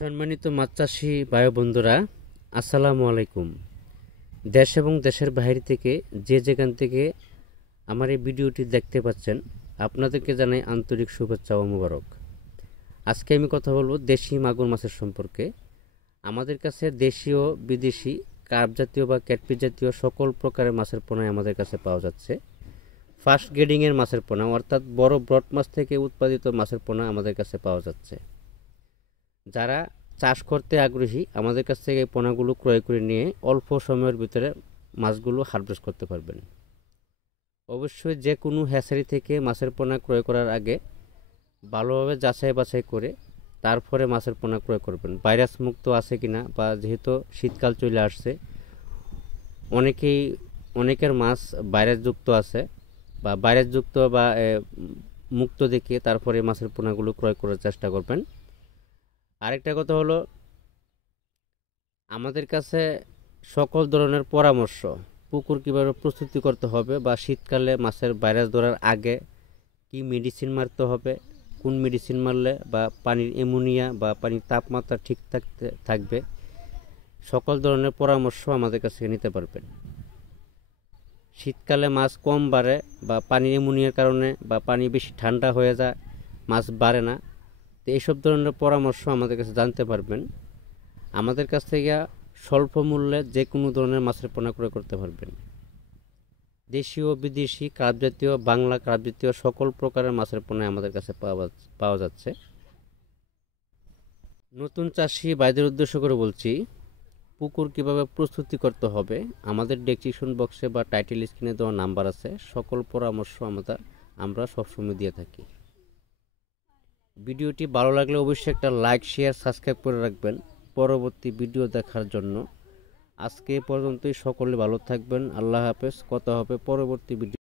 সম্মানিত মাছ চাষি ভাই বন্ধুরা, আসসালামু আলাইকুম। দেশ এবং দেশের বাইরে থেকে যে যেখান থেকে আমার এই ভিডিওটি দেখতে পাচ্ছেন, আপনাদেরকে জানাই আন্তরিক শুভেচ্ছা ও মোবারক। আজকে আমি কথা বলবো দেশি মাগুর মাছের সম্পর্কে। আমাদের কাছে দেশীয় বিদেশি কার্প জাতীয় বা ক্যাটফিশ জাতীয় সকল প্রকারের মাছের পোনাই আমাদের কাছে পাওয়া যাচ্ছে। ফার্স্ট গ্রেডিংয়ের মাছের পোনা অর্থাৎ বড় ব্রড মাছ থেকে উৎপাদিত মাছের পোনা আমাদের কাছে পাওয়া যাচ্ছে। যারা চাষ করতে আগ্রহী আমাদের কাছ থেকে এই পোনাগুলো ক্রয় করে নিয়ে অল্প সময়ের ভিতরে মাছগুলো হারভেস্ট করতে পারবেন। অবশ্যই যে কোনো হ্যাচারি থেকে মাছের পোনা ক্রয় করার আগে ভালোভাবে যাচাই বাছাই করে তারপরে মাছের পোনা ক্রয় করবেন। ভাইরাস মুক্ত আছে কিনা, বা যেহেতু শীতকাল চলে আসছে, অনেকের মাছ ভাইরাসযুক্ত আছে, বা ভাইরাসযুক্ত বা মুক্ত দেখে তারপরে মাছের পোনাগুলো ক্রয় করার চেষ্টা করবেন। আরেকটা কথা হলো, আমাদের কাছে সকল ধরনের পরামর্শ, পুকুর কীভাবে প্রস্তুতি করতে হবে, বা শীতকালে মাছের ভাইরাস ধরার আগে কি মেডিসিন মারতে হবে, কোন মেডিসিন মারলে বা পানির অ্যামোনিয়া বা পানির তাপমাত্রা ঠিক থাকবে, সকল ধরনের পরামর্শ আমাদের কাছে নিতে পারবেন। শীতকালে মাছ কম বাড়ে বা পানির অ্যামোনিয়ার কারণে বা পানি বেশি ঠান্ডা হয়ে যায়, মাছ বাড়ে না, তো এইসব ধরনের পরামর্শ আমাদের কাছে জানতে পারবেন। আমাদের কাছ থেকে স্বল্প মূল্যে যে কোনো ধরনের মাছের পোনা ক্রয় করতে পারবেন। দেশীয় বিদেশি কার্প জাতীয়, বাংলা কার্প জাতীয় সকল প্রকারের মাছের পোনা আমাদের কাছে পাওয়া যাচ্ছে। নতুন চাষি ভাইদের উদ্দেশ্য করে বলছি, পুকুর কিভাবে প্রস্তুতি করতে হবে আমাদের ডেসক্রিপশন বক্সে বা টাইটেল স্ক্রিনে দেওয়া নাম্বার আছে, সকল পরামর্শ আমরা সবসময় দিয়ে থাকি। ভিডিওটি ভালো লাগলে অবশ্যই একটা লাইক, শেয়ার, সাবস্ক্রাইব করে রাখবেন পরবর্তী ভিডিও দেখার জন্য। আজকে পর্যন্তই, সকলে ভালো থাকবেন। আল্লাহ হাফেজ। কথা হবে পরবর্তী ভিডিও।